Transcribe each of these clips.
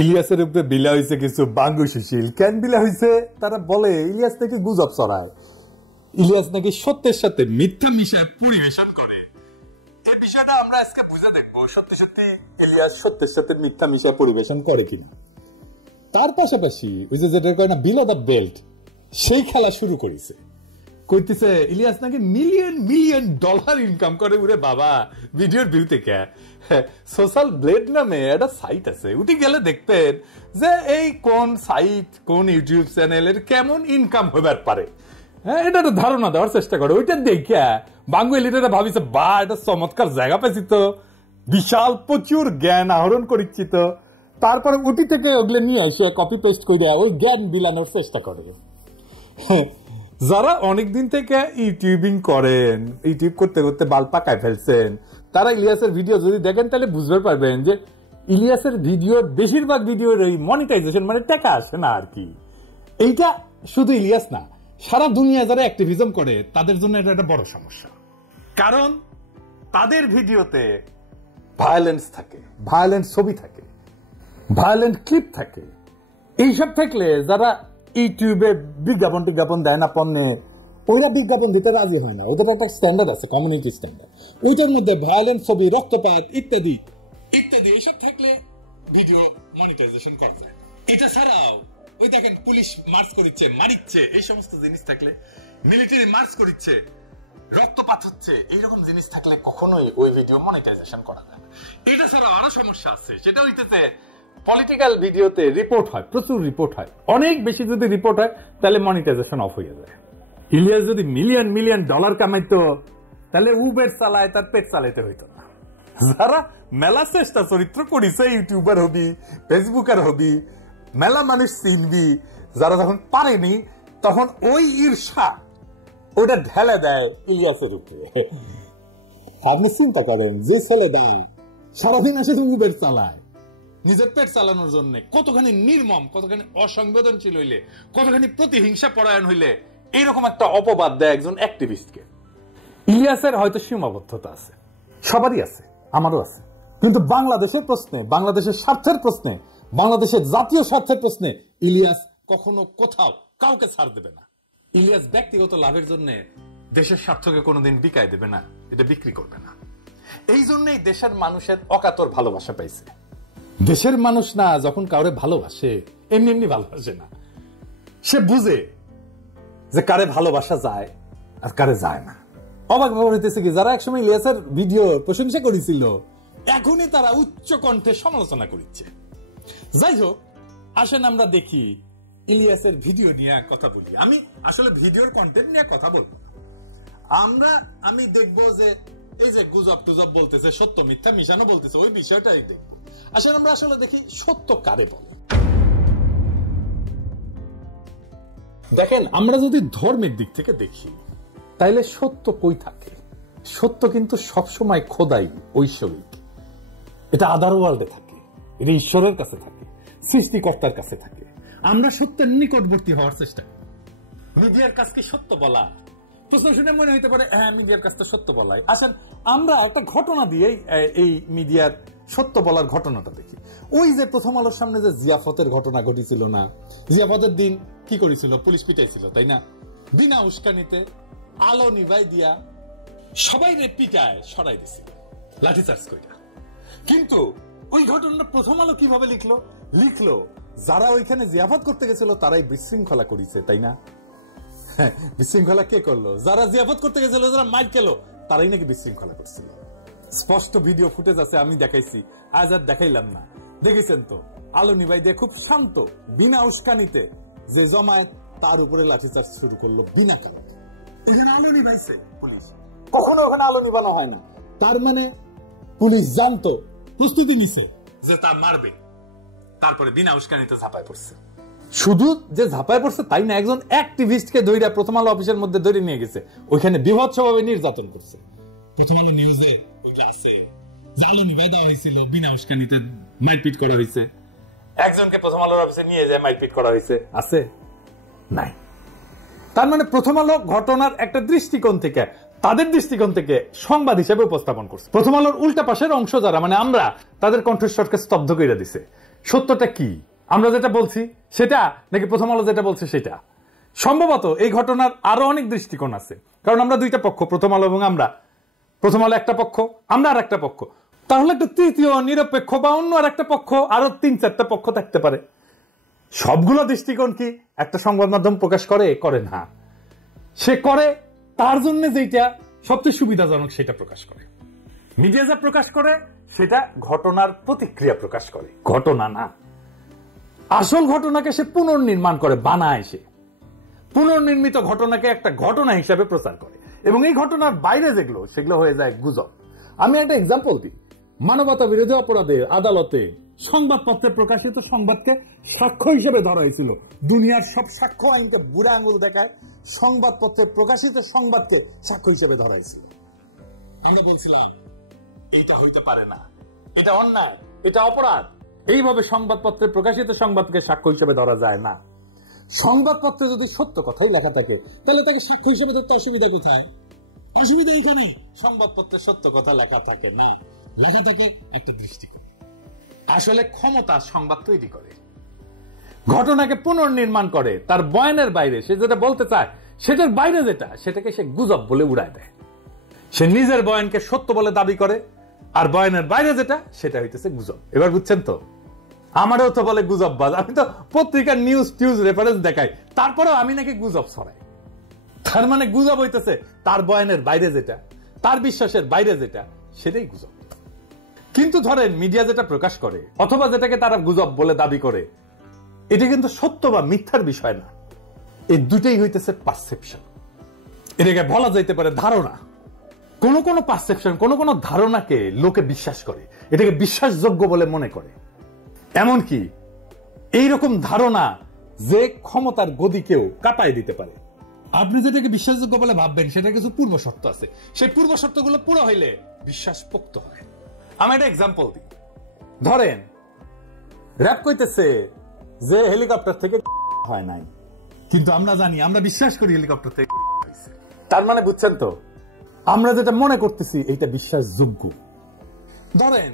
ইলিয়াসের উপরে বিলা হয়েছে কিছু বাঙ্গু সুশীল। কেন বিলা হয়েছে? তারা বলে ইলিয়াস নাকি গুজব ছড়ায়, ইলিয়াস নাকি সত্যের সাথে মিথ্যা মিশায় পরিবেশন করে। এই বিষয়টা আমরা আজকে বুঝে দেখবো সত্যি সত্যি ইলিয়াস সত্যের সাথে মিথ্যা মিশায় পরিবেশন করে কিনা। তার পাশাপাশি ওই যে যেটা কয় না বিলো দ্য বেল্ট, সেই খেলা শুরু করেছে। কইতেছে ইলিয়াস নাকি মিলিয়ন মিলিয়ন ডলার ইনকাম করে। উরে বাবা, ভিডিওর ভিউ থেকে সোশ্যাল ব্লেড নামে একটা সাইট আছে, উঠে গেলে দেখতেন যে এই কোন সাইট কোন ইউটিউব চ্যানেলের কেমন ইনকাম হবার পারে। হ্যাঁ, এটা একটা ধারণা দেওয়ার চেষ্টা করে। ওইটা দেখিয়া বাঙ্গুলিরা ভাবিছে বা এটা চমৎকার জায়গা পেয়েছি তো, বিশাল প্রচুর জ্ঞান আহরণ করিচ্ছি তো। তারপরে উঠি থেকে ওগুলো নিয়ে এসে কপি পেস্ট করে ওই জ্ঞান বিলানোর চেষ্টা করে। যারা অনেকদিন থেকে ইউটিউবিং করেন, ইউটিউব করতে করতে বাল পাকায় ফেলছেন, তারা ইলিয়াসের ভিডিও যদি দেখেন তাহলে বুঝতে পারবেন যে ইলিয়াসের ভিডিওর বেশিরভাগ ভিডিওর এই মনিটাইজেশন মানে টাকা আসে না আর কি। এইটা শুধু ইলিয়াস না, সারা দুনিয়া যারা অ্যাক্টিভিজম করে তাদের জন্য এটা একটা বড় সমস্যা। কারণ তাদের ভিডিওতে ভায়োলেন্স থাকে, ভায়োলেন্ট ছবি থাকে, ভায়োলেন্ট ক্লিপ থাকে। এইসব থাকলে যারা ইউটিউবে বিজ্ঞাপন টিজ্ঞাপন দেয় না পণ্যের, ওইরা বিজ্ঞাপন দিতে রাজি হয় না। ওদের একটা স্ট্যান্ডার্ড আছে, কমিউনিটি স্ট্যান্ডার্ড। ওইটার মধ্যে ভায়োলেন্ট ছবি, রক্তপাত ইত্যাদি ইত্যাদি এইসব থাকলে ভিডিও মনিটাইজেশন করা যায়। এটা ছাড়াও ওই দেখেন পুলিশ মার্চ করিচ্ছে, মারিচ্ছে, এই সমস্ত জিনিস থাকলে, মিলিটারি মার্চ করিচ্ছে, রক্তপাত হচ্ছে, এইরকম জিনিস থাকলে কখনোই ওই ভিডিও মনিটাইজেশন করা যায় না। এটা ছাড়াও আরো সমস্যা আছে, সেটা হইতেছে পলিটিক্যাল ভিডিওতে রিপোর্ট হয়, প্রচুর রিপোর্ট হয়। অনেক বেশি যদি রিপোর্ট হয় তাহলে মনিটাইজেশন অফ হয়ে যায়। ইলিয়াস যদি মিলিয়ন মিলিয়ন ডলার কামাইতো তাহলে উবের চালায়, তার পেট চালাইতে হইতো না। যারা মেলা চেষ্টা চরিত্র করিছে, ইউটিউবার হবি, ফেসবুকার হবি, মেলা মানুষ চিনবি, যারা যখন পারেনি তখন ওই ঈর্ষা ওটা ঢেলে দেয় ইলিয়াসের উপরে। আপনি চিন্তা করেন, যে ছেলেটা সারাদিন আসে উবের চালায় নিজের পেট চালানোর জন্য, কতখানি নির্মম, কতখানি অসংবেদনশীল হইলে, কতখানি প্রতিহিংসা পরায়ণ হইলে এইরকম একটা অপবাদ দেয় একজন অ্যাক্টিভিস্টকে। ইলিয়াসের হয়তো সীমাবদ্ধতা আছে, সবারই আছে, আমারও আছে। কিন্তু বাংলাদেশের প্রশ্নে, বাংলাদেশের স্বার্থের প্রশ্নে, বাংলাদেশের জাতীয় স্বার্থের প্রশ্নে ইলিয়াস কখনো কোথাও কাউকে ছাড় দেবে না। ইলিয়াস ব্যক্তিগত লাভের জন্য দেশের স্বার্থকে কোনোদিন বিকায় দেবে না, এটা বিক্রি করবে না। এই জন্যই দেশের মানুষের অকাতর ভালোবাসা পাইছে। দেশের মানুষ না যখন কাউরে ভালোবাসে এমনি এমনি ভালোবাসে না, সে বুঝে যে কারে ভালোবাসা যায় আর কারে যায় না। অবাক ব্যাপার হইতেছে কি, যারা একসময় ইলিয়াসের ভিডিও প্রশংসা করেছিল এখনই তারা উচ্চ কণ্ঠে সমালোচনা করছে। যাই হোক, আসেন আমরা দেখি ইলিয়াসের ভিডিও নিয়ে কথা বলি। আমি আসলে ভিডিওর কন্টেন্ট নিয়ে কথা বলবো। আমি দেখবো যে এই যে গুজব টুজব বলতেছে, সত্য মিথ্যা মিশানো বলতেছে, ওই বিষয়টাই দেখবো। আসলে আমরা আসলে দেখি সত্য কারে বলে। দেখেন, আমরা যদি ধর্মের দিক থেকে দেখি তাইলে সত্য কই থাকে? সত্য কিন্তু সবসময় খোদাই, ঐশ্বরিক। এটা আদার ওয়ার্ল্ডে থাকে, এটা ঈশ্বরের কাছে থাকে, সৃষ্টিকর্তার কাছে থাকে। আমরা সত্যের নিকটবর্তী হওয়ার চেষ্টা করি। মিডিয়ার কাজ কি সত্য বলা? প্রশ্ন শুনে মনে হইতে পারে হ্যাঁ, মিডিয়ার কাজ তো সত্য বলাই। আসেন আমরা একটা ঘটনা দিয়ে এই মিডিয়ার সত্য বলার ঘটনাটা দেখি। ওই যে প্রথম আলোর সামনে যে জিয়াফতের ঘটনা ঘটেছিল না, জিয়াফতের দিন কি করেছিল? পুলিশ পিটাইছিল, তাই না? বিনা উস্কানিতে আলো নিভাই দিয়া সবাই পিটায় সরাই দিছিল, লাঠিচার্জ কইরা। কিন্তু ওই ঘটনাটা প্রথম আলো কিভাবে লিখলো যারা ওইখানে জিয়াফত করতে গেছিল তারাই বিশৃঙ্খলা করেছে, তাই না? বিশৃঙ্খলা কে করলো? যারা জিয়াফত করতে গেছিল, যারা মাইর খেলো, তারাই নাকি বিশৃঙ্খলা করছিল। স্পষ্ট ভিডিও ফুটেজ আছে, আমি দেখাইছি, আজ আর দেখাইলাম না। দেখেছেন তো, আলো নিভাই দিয়ে খুব শান্ত, বিনা উস্কানিতে যে জমায়েত তার উপরে লাঠিচার্জ শুরু করলো বিনা কারণে। এখানে আলো নিভাইছে পুলিশ, কখনো ওখানে আলো নিভানো হয় না। তার মানে পুলিশ জানতো, প্রস্তুতি নিছে যে তা মারবে, তারপরে বিনা উস্কানিতে ঝাঁপায় পড়ছে। শুধু যে ঝাঁপায় পড়ছে তাই না, একজন অ্যাক্টিভিস্টকে ধইরা প্রথম আলো অফিসের মধ্যে ধরে নিয়ে গেছে, ওইখানে বিভৎসভাবে নির্যাতন করছে। প্রথম আলো নিউজে ওইটা আছে, আলো নিভাই দেওয়া হয়েছিল, বিনা উস্কানিতে মারপিট করা হয়েছে। একজনকে প্রথম আলোর অফিসে নিয়ে যায় মারপিট করা হয়েছে, আছে? নাই। তার মানে প্রথম আলো ঘটনার একটা দৃষ্টিকোণ থেকে, তাদের দৃষ্টিকোণ থেকে সংবাদ হিসেবে উপস্থাপন করছে। প্রথম আলোর উল্টা পাশের অংশ যারা, মানে আমরা, তাদের কণ্ঠস্বরকে স্তব্ধ করে দিছে। সত্যটা কি, আমরা যেটা বলছি সেটা নাকি প্রথম আলো যেটা বলছে সেটা? সম্ভবত এই ঘটনার আরো অনেক দৃষ্টিকোণ আছে, কারণ আমরা দুইটা পক্ষ, প্রথম আলো এবং আমরা। প্রথম আলো একটা পক্ষ, আমরা আর একটা পক্ষ, তাহলে একটা তৃতীয় নিরপেক্ষ বা অন্য আর একটা পক্ষ, আরো 3-4টা পক্ষ থাকতে পারে। সবগুলো দৃষ্টিকোণ কি একটা সংবাদ মাধ্যম প্রকাশ করে না? সে করে তার জন্য যেটা সবচেয়ে সুবিধাজনক সেটা প্রকাশ করে। মিডিয়া যা প্রকাশ করে সেটা ঘটনার প্রতিক্রিয়া প্রকাশ করে, ঘটনা না। আসল ঘটনাকে সে পুনর্নির্মাণ করে, বানায়। সে পুনর্নির্মিত ঘটনাকে একটা ঘটনা হিসাবে প্রচার করে, এবং এই ঘটনার বাইরে যেগুলো সেগুলো হয়ে যায় গুজব। আমি একটা এক্সাম্পল দিই। মানবতা বিরোধী অপরাধে আদালতে সংবাদপত্রে প্রকাশিত সংবাদকে সাক্ষ্য হিসেবে ধরা হয়েছিল। দুনিয়ার সব সাক্ষ্য আইনকে বুড়া আঙুল দেখায়, সংবাদপত্রে প্রকাশিত সংবাদকে সাক্ষ্য হিসেবে ধরা হয়েছিল। আমরা বলছিলাম এটা হইতে পারে না, এটা অন্যায়, এটা অপরাধ। এইভাবে সংবাদপত্রে প্রকাশিত সংবাদকে সাক্ষ্য হিসেবে ধরা যায় না। সংবাদপত্রে যদি সত্য কথাই লেখা থাকে তাহলে তাকে সাক্ষ্য হিসেবে ধরতে অসুবিধা কোথায়? অসুবিধা এইখানে, সংবাদপত্রে সত্য কথা লেখা থাকে না, লেখা থাকে একটা দৃষ্টিকোণ। আসলে ক্ষমতা সংবাদ তৈরি করে, ঘটনাকে পুনর্নির্মাণ করে, তার বয়ানের বাইরে সে যেটা বলতে চায় সেটার বাইরে যেটা, সেটাকে সে গুজব বলে উড়ায় দেয়। সে নিজের বয়ানকে সত্য বলে দাবি করে, আর বয়ানের বাইরে যেটা সেটা হইতেছে গুজব। এবার বুঝছেন তো? আমারও তো বলে গুজববাজ। আমি তো পত্রিকার নিউজ টিউজ রেফারেন্স দেখাই, তারপরেও আমি নাকি গুজব ছড়াই। তার মানে গুজব হইতেছে তার বয়ানের বাইরে যেটা, তার বিশ্বাসের বাইরে যেটা, সেটাই গুজব। কিন্তু ধরেন মিডিয়া যেটা প্রকাশ করে অথবা যেটাকে তারা গুজব বলে দাবি করে, এটা কিন্তু সত্য বা মিথ্যার বিষয় না। এই দুটেই হইতেছে পারসেপশন। এটাকে বলা যাইতে পারে ধারণা। কোন কোন পারসেপশন, কোন কোন ধারণাকে লোকে বিশ্বাস করে, এটাকে বিশ্বাসযোগ্য বলে মনে করে। এমনকি এইরকম ধারণা যে ক্ষমতার গদিকেও কাঁপায় দিতে পারে। আপনি যেটাকে বিশ্বাসযোগ্য বলে ভাববেন সেটা কিছু পূর্ব শর্ত আছে, সেই পূর্ব শর্তগুলো পুরো হইলে বিশ্বাস পোক্ত হয়। আমি একটা এক্সাম্পল দিই। ধরেন র‍্যাব কইতেছে যে হেলিকপ্টার থেকে হয় নাই, কিন্তু আমরা জানি, আমরা বিশ্বাস করি হেলিকপ্টার থেকে হয়েছে। তার মানে বুঝছেন তো, আমরা যেটা মনে করতেছি এটা বিশ্বাসযোগ্য। ধরেন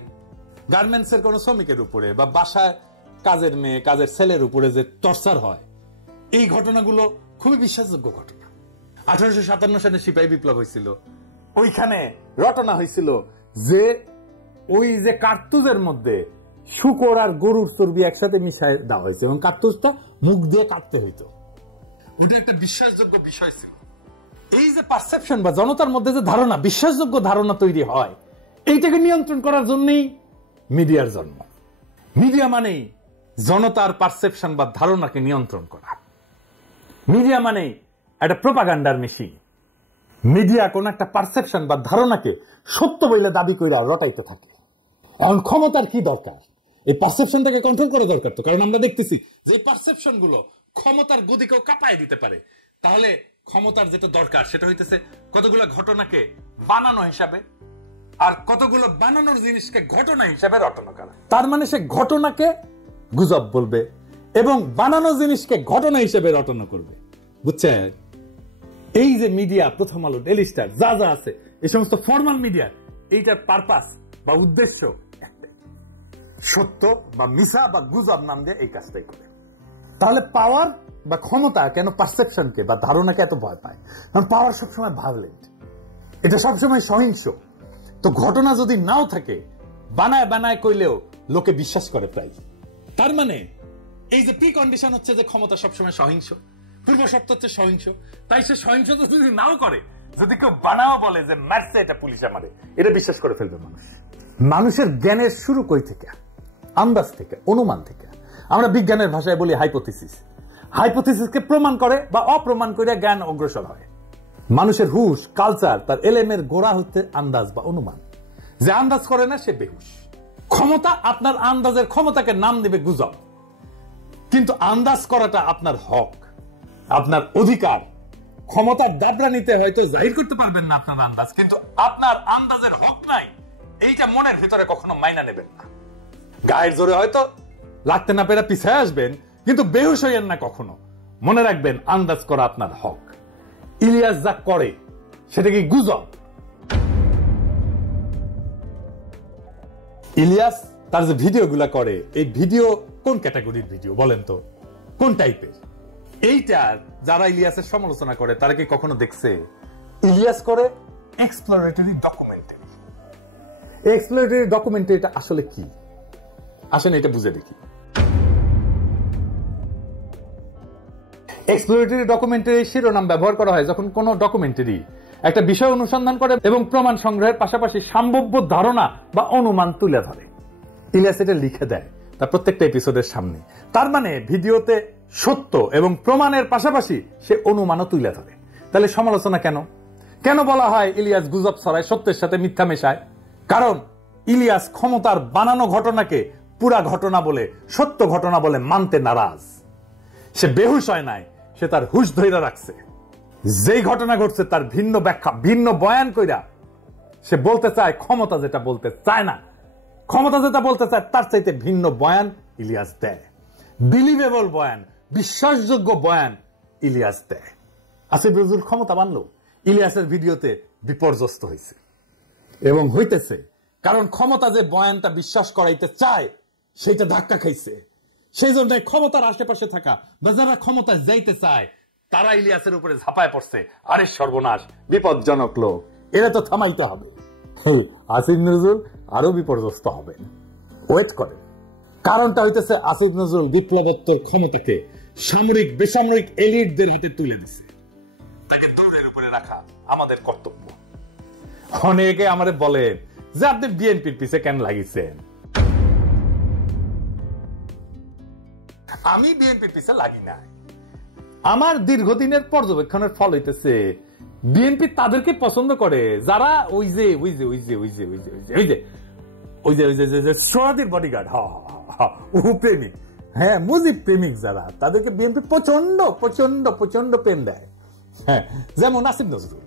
গার্মেন্টস এর কোন শ্রমিকের উপরে বা বাসায় কাজের মেয়ে, কাজের ছেলের উপরে যে টর্চার হয়, এই ঘটনাগুলো খুবই বিশ্বাসযোগ্য ঘটনা। 1857 সালে সিপাহী বিপ্লব হয়েছিল, ওইখানে রটনা হয়েছিল যে ওই যে কার্তুজের মধ্যে শুকর আর গরুর চর্বি একসাথে মিশায় দেওয়া হয়েছে এবং কার্তুজটা মুখ দিয়ে কাটতে হইতো। ওটা একটা বিশ্বাসযোগ্য বিষয় ছিল। এই যে পারসেপশন বা জনতার মধ্যে যে ধারণা, বিশ্বাসযোগ্য ধারণা তৈরি হয়, এইটাকে নিয়ন্ত্রণ করার জন্যই মিডিয়ার জন্ম। মিডিয়া মানেই জনতার পারসেপশন বা ধারণাকে নিয়ন্ত্রণ করা। মিডিয়া মানেই একটা প্রোপাগান্ডার মেশিন। মিডিয়া কোন একটা পারসেপশন বা ধারণাকে সত্য বলে দাবি কইরা রটাইতে থাকে। এখন ক্ষমতার কি দরকার? এই পারসেপশনটাকে কন্ট্রোল করা দরকার তো, কারণ আমরা দেখতেছি যে এই পারসেপশন গুলো ক্ষমতার গদিকেও কাঁপায় দিতে পারে। তাহলে ক্ষমতার যেটা দরকার সেটা হইতেছে কতগুলো ঘটনাকে বানানো হিসাবে আর কতগুলো বানানোর জিনিসকে ঘটনা হিসাবে রটনা করা। তার মানে সে ঘটনাকে গুজব বলবে এবং বানানো জিনিসকে ঘটনা হিসেবে রটনা করবে। বুঝছেন? এই যে মিডিয়া, প্রথম আলো, ডেইলি স্টার, যা যা আছে, এই সমস্ত ফর্মাল মিডিয়া, এইটার পারপাস বা উদ্দেশ্য একটাই, সত্য বা মিছা বা গুজব নাম দিয়ে এই কাজটাই করে। তাহলে পাওয়ার বা ক্ষমতা কেন পারসেপশনকে বা ধারণাকে এত ভয় পায়? কারণ পাওয়ার সবসময় ভায়োলেন্ট, এটা সবসময় সহিংস। তো ঘটনা যদি নাও থাকে, বানায় বানায় কইলেও লোকে বিশ্বাস করে প্রায়। তার মানে এই যে প্রি কন্ডিশন হচ্ছে যে ক্ষমতা সবসময় সহিংস, পূর্ব শর্ত হচ্ছে সহিংস। তাই সে সহিংসতা যদি নাও করে, যদি কেউ বানাও বলে যে মারছে এটা পুলিশে মারে, এটা বিশ্বাস করে ফেলবে মানুষ। মানুষের জ্ঞানের শুরু কই থেকে? আন্দাজ থেকে, অনুমান থেকে। আমরা বিজ্ঞানের ভাষায় বলি হাইপোথিসিস। হাইপোথিসিসকে প্রমাণ করে বা অপ্রমাণ করে জ্ঞান অগ্রসর হয়। মানুষের হুশ, কালচার, তার এলেমের গোড়া হচ্ছে আন্দাজ বা অনুমান। যে আন্দাজ করে না সে বেহুশ। ক্ষমতা আপনার আন্দাজের ক্ষমতাকে নাম দিবে গুজব, কিন্তু আন্দাজ করাটা আপনার হক, আপনার অধিকার। ক্ষমতার দাবরা নিতে হয়তো জাহির করতে পারবেন না আপনার আন্দাজ, কিন্তু আপনার আন্দাজের হক নাই, এইটা মনের ভিতরে কখনো মাইনা নেবেন না। গায়ের জোরে হয়তো লাগতে না পেরে পিছায় আসবেন, কিন্তু বেহুশ হইয়েন না কখনো। মনে রাখবেন আন্দাজ করা আপনার হক। ইলিয়াস যা করে সেটা কি গুজব? ইলিয়াস তার যে ভিডিওগুলা করে, এই ভিডিও কোন ক্যাটাগরির ভিডিও বলেন তো, কোন টাইপের? এইটার যারা ইলিয়াসের সমালোচনা করে তারা কি কখনো দেখছে ইলিয়াস করে এক্সপ্লোরেটরি ডকুমেন্টারি? এক্সপ্লোরেটরি ডকুমেন্টারিটা আসলে কি? আসেন এটা বুঝে দেখি। এক্সপ্লোরেটরি ডকুমেন্টারি শিরোনাম ব্যবহার করা হয় যখন কোন ডকুমেন্টারি একটা বিষয় অনুসন্ধান করে এবং প্রমাণ সংগ্রহের পাশাপাশি সম্ভাব্য ধারণা বা অনুমান তুলে ধরে। ইলিয়াস এটা লিখে দেয় তার প্রত্যেকটা এপিসোডের সামনে। তার মানে ভিডিওতে সত্য এবং প্রমাণের পাশাপাশি সে অনুমানও তুলে ধরে। তাহলে সমালোচনা কেন? কেন বলা হয় ইলিয়াস গুজব ছড়ায়, সত্যের সাথে মিথ্যা মেশায়? কারণ ইলিয়াস ক্ষমতার বানানো ঘটনাকে পুরা ঘটনা বলে, সত্য ঘটনা বলে মানতে নারাজ। সে বেহুশ হয় নাই, সে তার হুশ ধইরা রাখছে। যেই ঘটনা ঘটছে তার ভিন্ন ব্যাখ্যা, ভিন্ন বয়ান কইরা সে বলতে চায় ক্ষমতা যেটা বলতে চায় না, ক্ষমতা যেটা বলতে চায় তার চাইতে ভিন্ন বয়ান ইলিয়াস দেয়। বিলিভেবল বয়ান, বিশ্বাসযোগ্য বয়ান ইলিয়াস দেয়। আসিফ নজরুল ক্ষমতা বানলো, ইলিয়াসের ভিডিওতে বিপর্যস্ত হয়েছে এবং হইতেছে, কারণ ক্ষমতা যে বয়ানটা বিশ্বাস করাইতে চায় সেটা ধাক্কা খাইছে। সেই জন্য ক্ষমতার আশেপাশে থাকা বা যারা ক্ষমতায় যাইতে চায় তারা ইলিয়াসের উপরে ঝাঁপায় পড়ছে। আরে সর্বনাশ, বিপজ্জনক লোক, এরা তো থামাইতে হবে। আসিফ নজরুল আরো বিপর্যস্ত হবেন, ওয়েট করেন। কারণটা হইতেছে আসিফ নজরুল বিপ্লবোত্তর ক্ষমতাকে সামরিক বেসামরিক এলিটদের হাতে তুলে দিছে। তাকে দৌড়ের উপরে রাখা আমাদের কর্তব্য। অনেকে আমাদের বলেন যে আপনি বিএনপির পিছে কেন লাগিয়েছেন। আমি বিএনপির পিছে লাগি নাই। আমার দীর্ঘদিনের পর্যবেক্ষণের ফল হইতেছে বিএনপি তাদেরকে পছন্দ করে যারা ওই যে সোহাদির বডিগার্ড, প্রেমিক, হ্যাঁ মুজিব প্রেমিক, যারা তাদেরকে বিএনপি প্রচন্ড প্রচন্ড প্রচন্ড প্রেম দেয়। হ্যাঁ, যেমন আসিফ নজরুল।